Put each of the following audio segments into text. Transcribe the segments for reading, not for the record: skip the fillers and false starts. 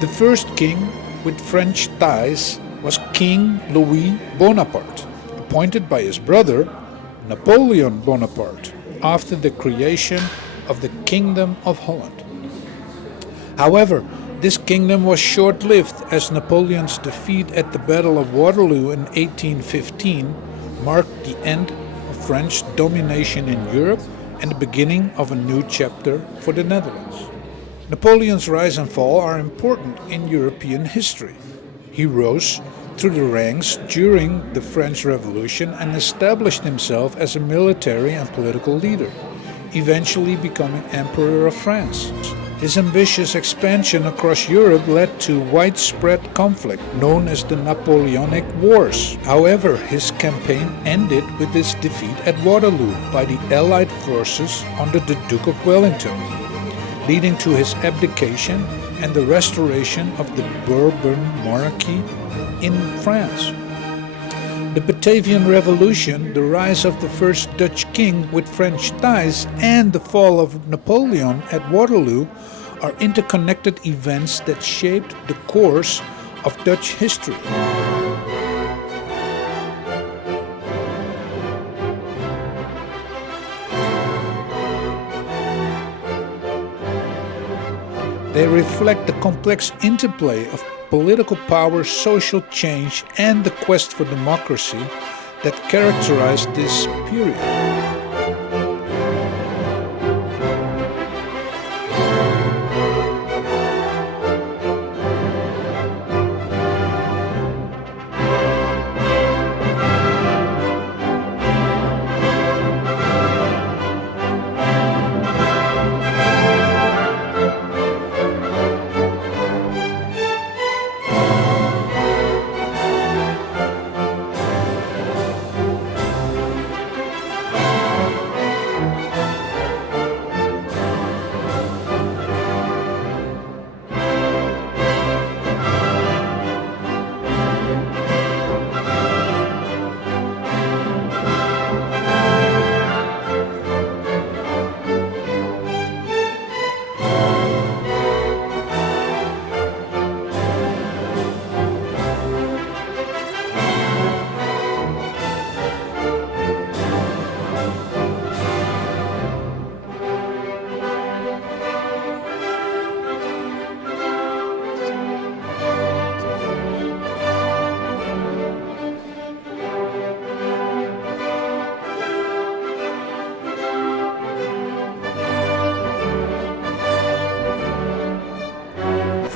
The first king with French ties was King Louis Bonaparte, appointed by his brother Napoleon Bonaparte after the creation of the Kingdom of Holland. However, this kingdom was short-lived as Napoleon's defeat at the Battle of Waterloo in 1815 marked the end of French domination in Europe and the beginning of a new chapter for the Netherlands. Napoleon's rise and fall are important in European history. He rose through the ranks during the French Revolution and established himself as a military and political leader, eventually becoming Emperor of France. His ambitious expansion across Europe led to widespread conflict known as the Napoleonic Wars. However, his campaign ended with his defeat at Waterloo by the Allied forces under the Duke of Wellington, leading to his abdication and the restoration of the Bourbon monarchy in France. The Batavian Revolution, the rise of the first Dutch king with French ties, and the fall of Napoleon at Waterloo are interconnected events that shaped the course of Dutch history. They reflect the complex interplay of political power, social change, and the quest for democracy that characterized this period.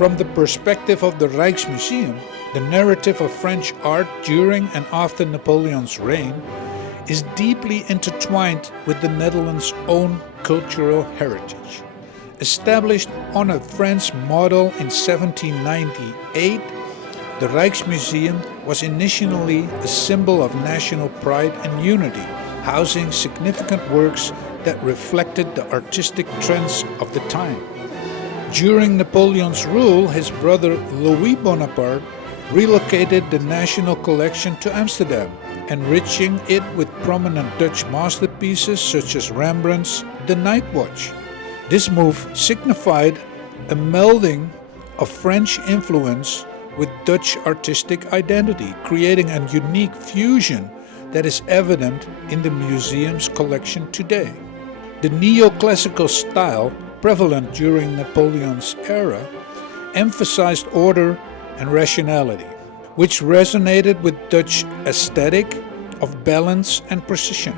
From the perspective of the Rijksmuseum, the narrative of French art during and after Napoleon's reign is deeply intertwined with the Netherlands' own cultural heritage. Established on a French model in 1798, the Rijksmuseum was initially a symbol of national pride and unity, housing significant works that reflected the artistic trends of the time. During Napoleon's rule, his brother Louis Bonaparte relocated the national collection to Amsterdam, enriching it with prominent Dutch masterpieces such as Rembrandt's The Night Watch. This move signified a melding of French influence with Dutch artistic identity, creating a unique fusion that is evident in the museum's collection today. The neoclassical style, prevalent during Napoleon's era, emphasized order and rationality, which resonated with Dutch aesthetic of balance and precision.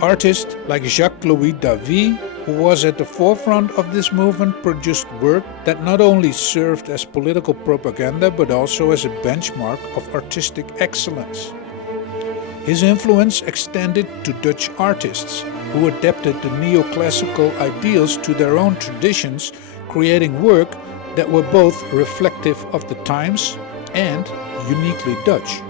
Artists like Jacques-Louis David, who was at the forefront of this movement, produced work that not only served as political propaganda but also as a benchmark of artistic excellence. His influence extended to Dutch artists, who adapted the neoclassical ideals to their own traditions, creating work that were both reflective of the times and uniquely Dutch.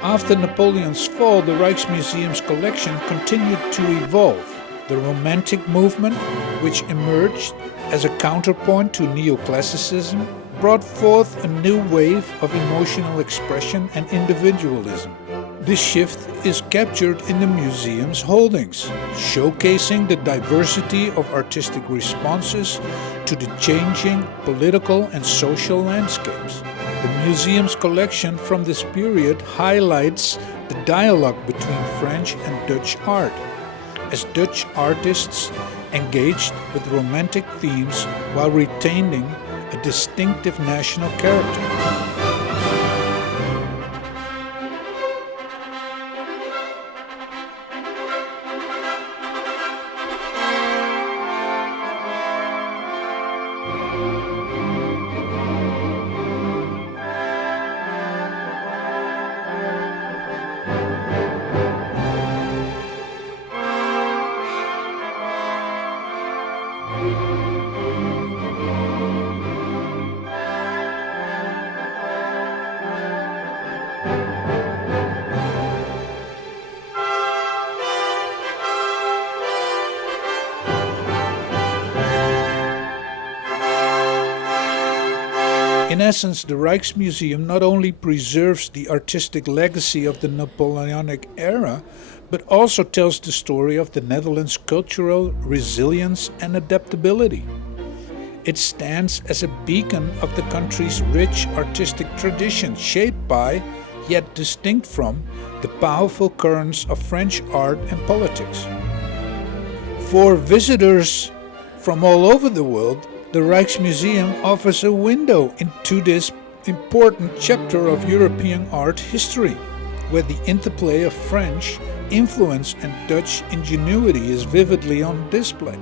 After Napoleon's fall, the Rijksmuseum's collection continued to evolve. The Romantic movement, which emerged as a counterpoint to neoclassicism, brought forth a new wave of emotional expression and individualism. This shift is captured in the museum's holdings, showcasing the diversity of artistic responses to the changing political and social landscapes. The museum's collection from this period highlights the dialogue between French and Dutch art, as Dutch artists engaged with romantic themes while retaining a distinctive national character. In essence, the Rijksmuseum not only preserves the artistic legacy of the Napoleonic era, but also tells the story of the Netherlands' cultural resilience and adaptability. It stands as a beacon of the country's rich artistic tradition, shaped by, yet distinct from, the powerful currents of French art and politics. For visitors from all over the world, the Rijksmuseum offers a window into this important chapter of European art history, where the interplay of French influence and Dutch ingenuity is vividly on display.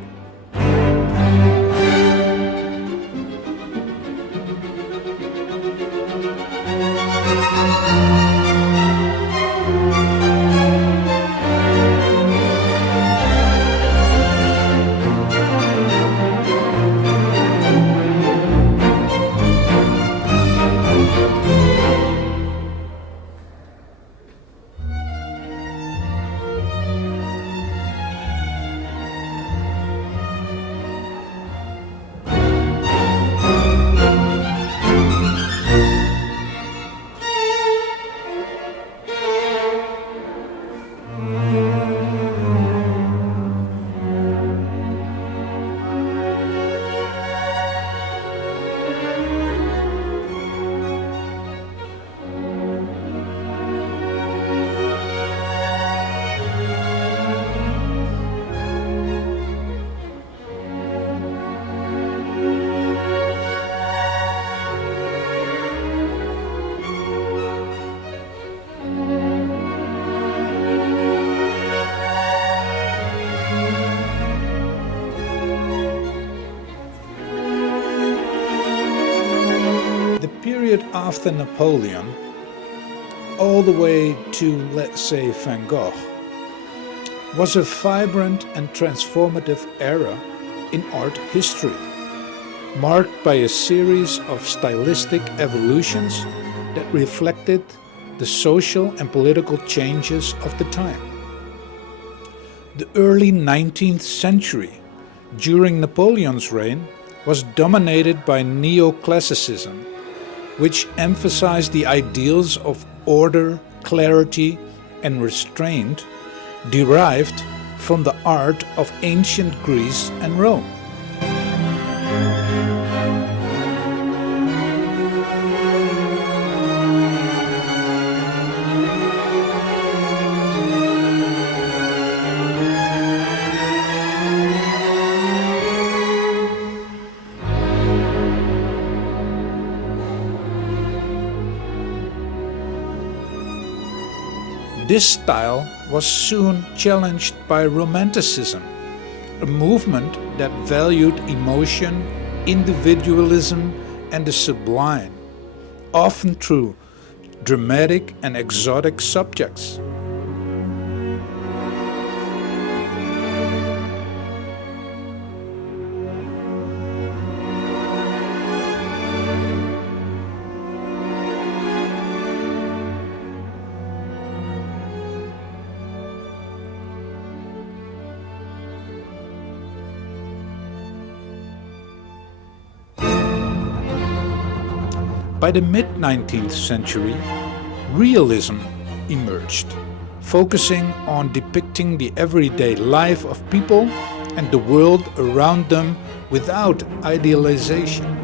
After Napoleon, all the way to, let's say, Van Gogh, was a vibrant and transformative era in art history, marked by a series of stylistic evolutions that reflected the social and political changes of the time. The early 19th century, during Napoleon's reign, was dominated by neoclassicism, which emphasized the ideals of order, clarity, and restraint derived from the art of ancient Greece and Rome. This style was soon challenged by Romanticism, a movement that valued emotion, individualism, and the sublime, often through dramatic and exotic subjects. By the mid-19th century, realism emerged, focusing on depicting the everyday life of people and the world around them without idealization.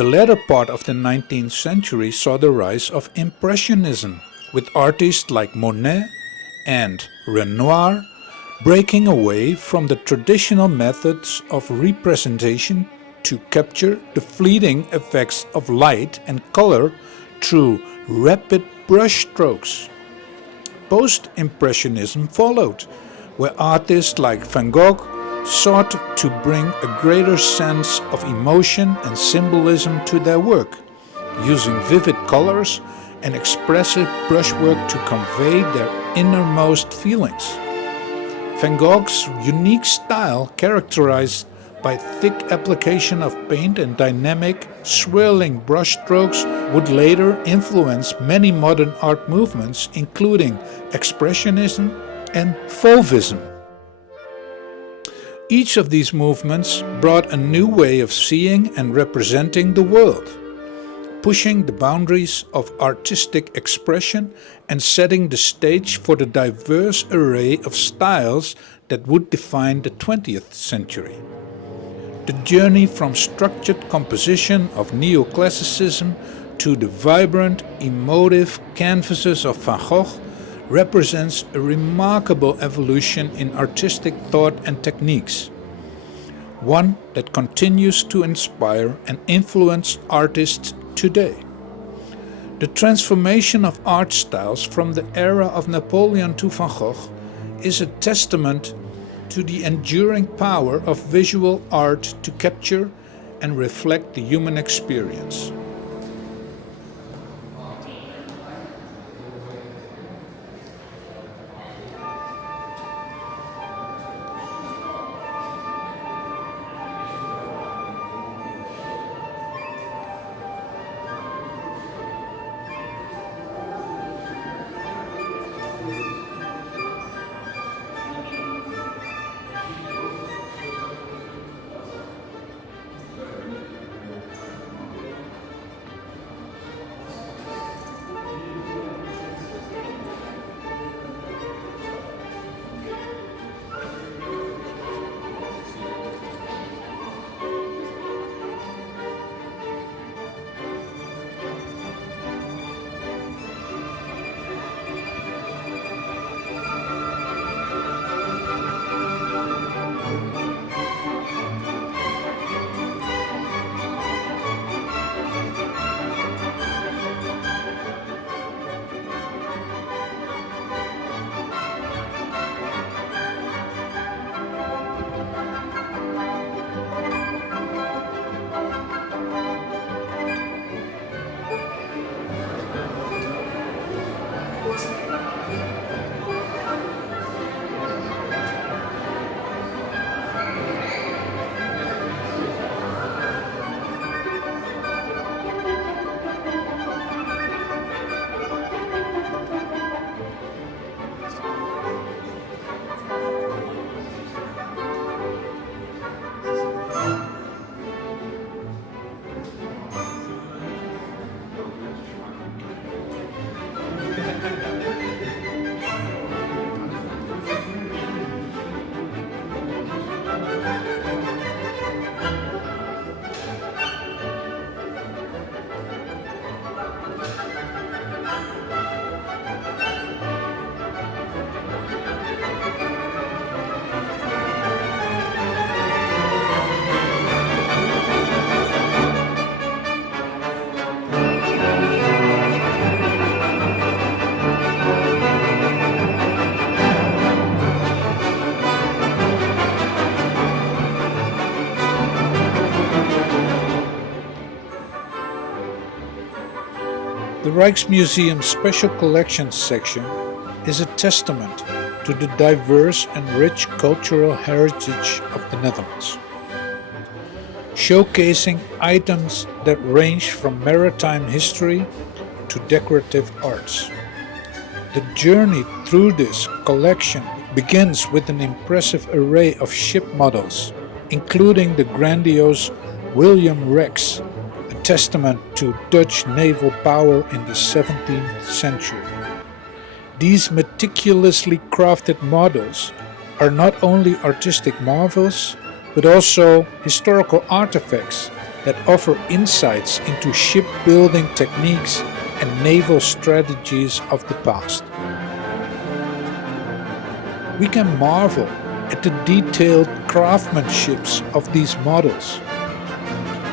The latter part of the 19th century saw the rise of Impressionism, with artists like Monet and Renoir breaking away from the traditional methods of representation to capture the fleeting effects of light and color through rapid brushstrokes. Post-Impressionism followed, where artists like Van Gogh sought to bring a greater sense of emotion and symbolism to their work, using vivid colors and expressive brushwork to convey their innermost feelings. Van Gogh's unique style, characterized by thick application of paint and dynamic, swirling brushstrokes, would later influence many modern art movements, including Expressionism and Fauvism. Each of these movements brought a new way of seeing and representing the world, pushing the boundaries of artistic expression and setting the stage for the diverse array of styles that would define the 20th century. The journey from structured composition of neoclassicism to the vibrant, emotive canvases of Van Gogh represents a remarkable evolution in artistic thought and techniques, one that continues to inspire and influence artists today. The transformation of art styles from the era of Napoleon to Van Gogh is a testament to the enduring power of visual art to capture and reflect the human experience. The Rijksmuseum's Special Collections section is a testament to the diverse and rich cultural heritage of the Netherlands, showcasing items that range from maritime history to decorative arts. The journey through this collection begins with an impressive array of ship models, including the grandiose William Rex, a testament to Dutch naval power in the 17th century. These meticulously crafted models are not only artistic marvels, but also historical artifacts that offer insights into shipbuilding techniques and naval strategies of the past. We can marvel at the detailed craftsmanship of these models,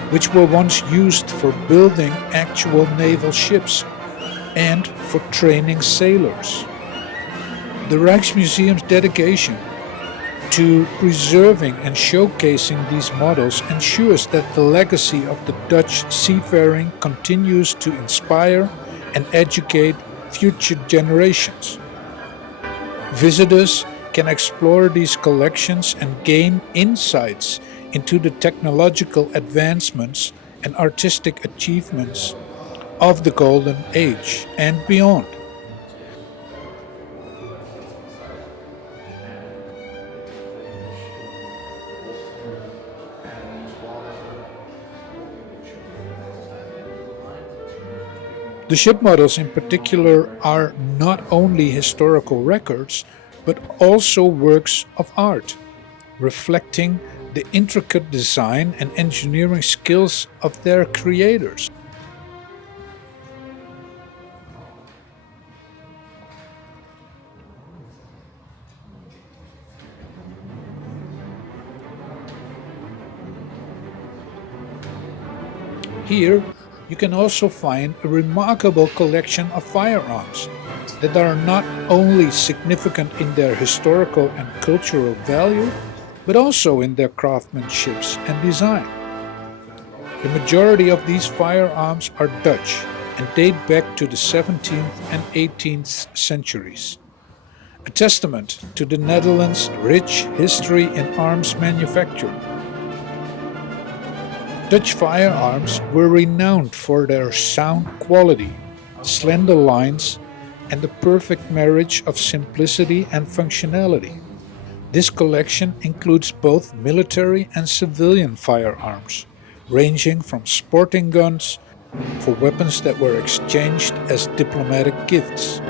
which were once used for building actual naval ships and for training sailors. The Rijksmuseum's dedication to preserving and showcasing these models ensures that the legacy of the Dutch seafaring continues to inspire and educate future generations. Visitors can explore these collections and gain insights into the technological advancements and artistic achievements of the Golden Age and beyond. The ship models in particular are not only historical records, but also works of art, reflecting the intricate design and engineering skills of their creators. Here, you can also find a remarkable collection of firearms that are not only significant in their historical and cultural value, but also in their craftsmanship and design. The majority of these firearms are Dutch and date back to the 17th and 18th centuries, a testament to the Netherlands' rich history in arms manufacture. Dutch firearms were renowned for their sound quality, slender lines, and the perfect marriage of simplicity and functionality. This collection includes both military and civilian firearms, ranging from sporting guns for weapons that were exchanged as diplomatic gifts.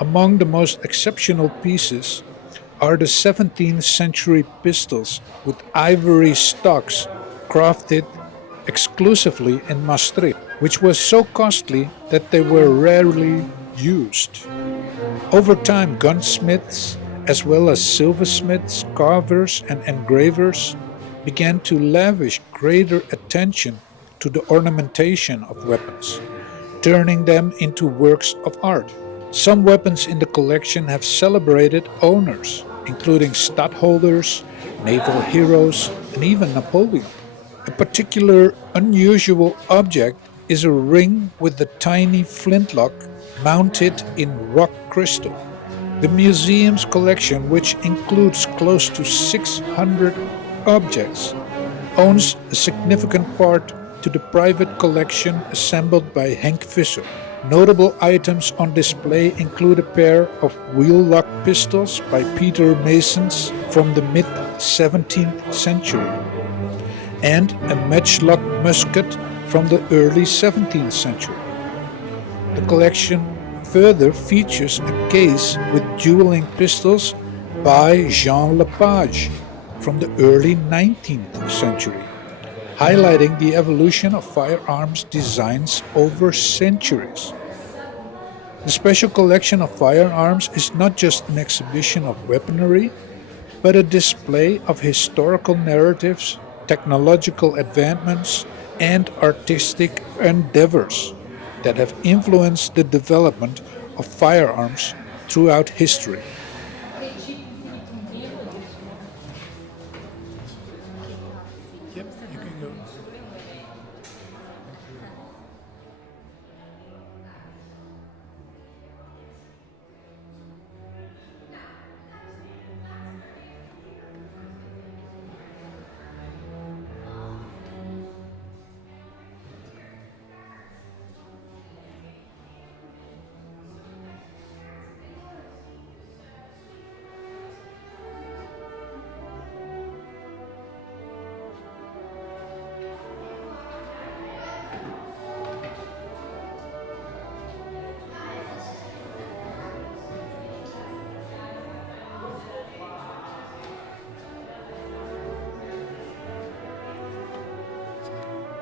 Among the most exceptional pieces are the 17th century pistols with ivory stocks crafted exclusively in Maastricht, which was so costly that they were rarely used. Over time, gunsmiths, as well as silversmiths, carvers, and engravers, began to lavish greater attention to the ornamentation of weapons, turning them into works of art. Some weapons in the collection have celebrated owners, including stadholders, naval heroes, and even Napoleon. A particular unusual object is a ring with a tiny flintlock mounted in rock crystal. The museum's collection, which includes close to 600 objects, owns a significant part to the private collection assembled by Henk Visser. Notable items on display include a pair of wheel-lock pistols by Peter Masons from the mid-17th century and a matchlock musket from the early 17th century. The collection further features a case with dueling pistols by Jean Lepage from the early 19th century, highlighting the evolution of firearms designs over centuries. The special collection of firearms is not just an exhibition of weaponry, but a display of historical narratives, technological advancements, and artistic endeavors that have influenced the development of firearms throughout history. Yep, you can go.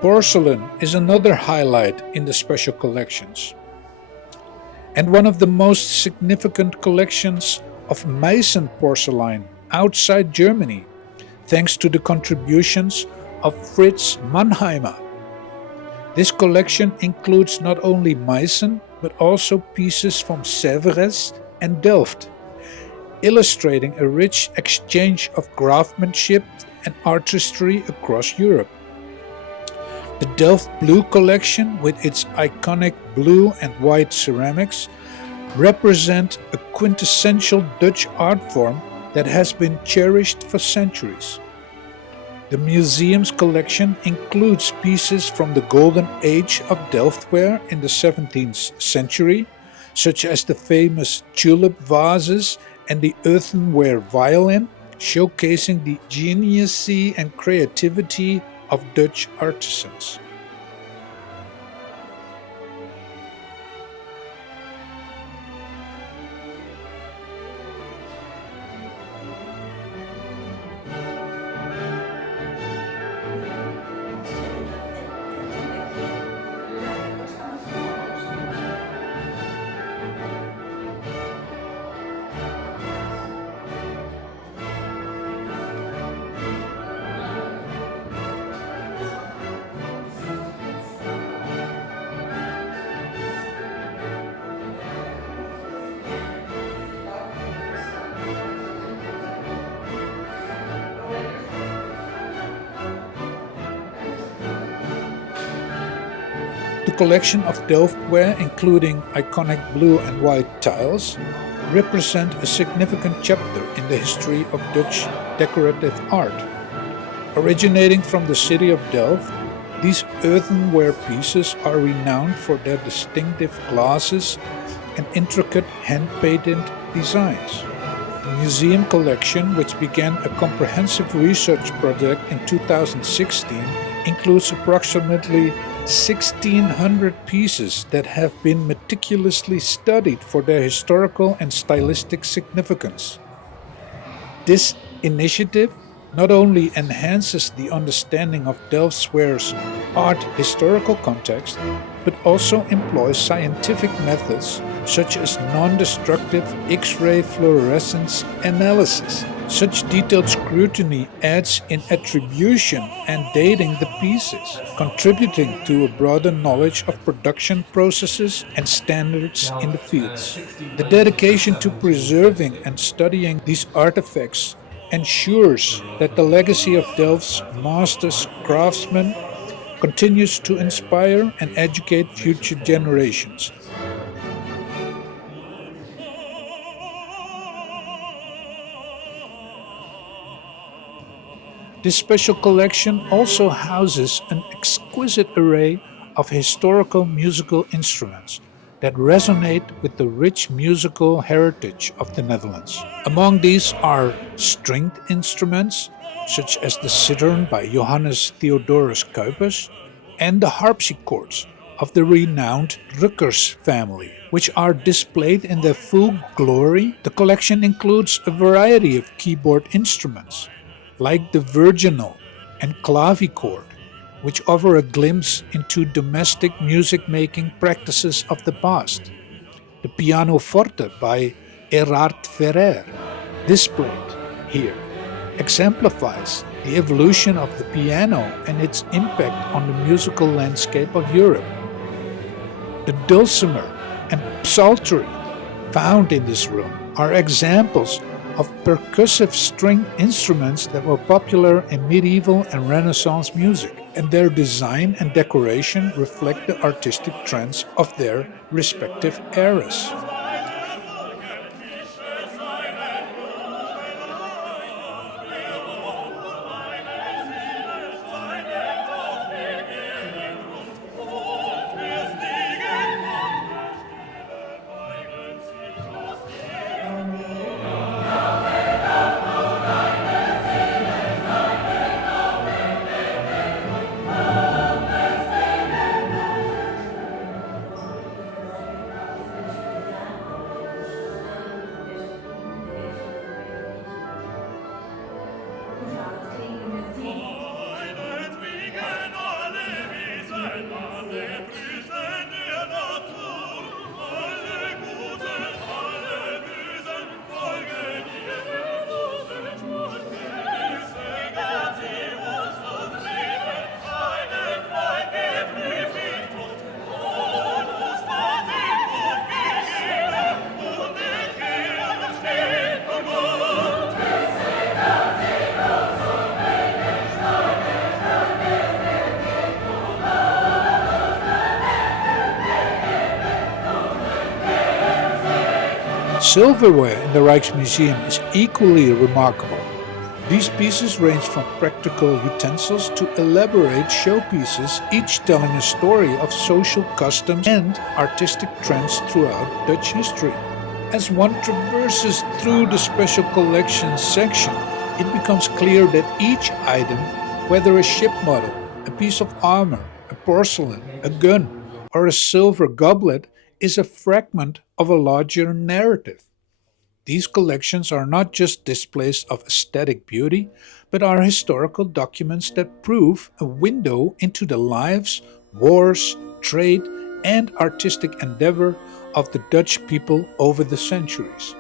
Porcelain is another highlight in the special collections, and one of the most significant collections of Meissen porcelain outside Germany, thanks to the contributions of Fritz Mannheimer. This collection includes not only Meissen, but also pieces from Sèvres and Delft, illustrating a rich exchange of craftsmanship and artistry across Europe. The Delft Blue collection, with its iconic blue and white ceramics, represent a quintessential Dutch art form that has been cherished for centuries. The museum's collection includes pieces from the golden age of Delftware in the 17th century, such as the famous tulip vases and the earthenware violin, showcasing the genius and creativity of Dutch artisans. The collection of Delftware, including iconic blue and white tiles, represent a significant chapter in the history of Dutch decorative art. Originating from the city of Delft, these earthenware pieces are renowned for their distinctive glazes and intricate hand-painted designs. The museum collection, which began a comprehensive research project in 2016, includes approximately 1,600 pieces that have been meticulously studied for their historical and stylistic significance. This initiative not only enhances the understanding of Delftware's art historical context, but also employs scientific methods such as non-destructive X-ray fluorescence analysis. Such detailed scrutiny adds in attribution and dating the pieces, contributing to a broader knowledge of production processes and standards in the fields. The dedication to preserving and studying these artifacts ensures that the legacy of Delft's masters craftsmen continues to inspire and educate future generations. This special collection also houses an exquisite array of historical musical instruments that resonate with the rich musical heritage of the Netherlands. Among these are stringed instruments, such as the cithern by Johannes Theodorus Cuypers, and the harpsichords of the renowned Ruckers family, which are displayed in their full glory. The collection includes a variety of keyboard instruments, like the virginal and clavichord, which offer a glimpse into domestic music-making practices of the past. The pianoforte by Erard Ferrer, displayed here, exemplifies the evolution of the piano and its impact on the musical landscape of Europe. The dulcimer and psaltery found in this room are examples of percussive string instruments that were popular in medieval and Renaissance music, and their design and decoration reflect the artistic trends of their respective eras. Silverware in the Rijksmuseum is equally remarkable. These pieces range from practical utensils to elaborate showpieces, each telling a story of social customs and artistic trends throughout Dutch history. As one traverses through the special collections section, it becomes clear that each item, whether a ship model, a piece of armor, a porcelain, a gun, or a silver goblet, is a fragment of a larger narrative. These collections are not just displays of aesthetic beauty, but are historical documents that prove a window into the lives, wars, trade, and artistic endeavor of the Dutch people over the centuries.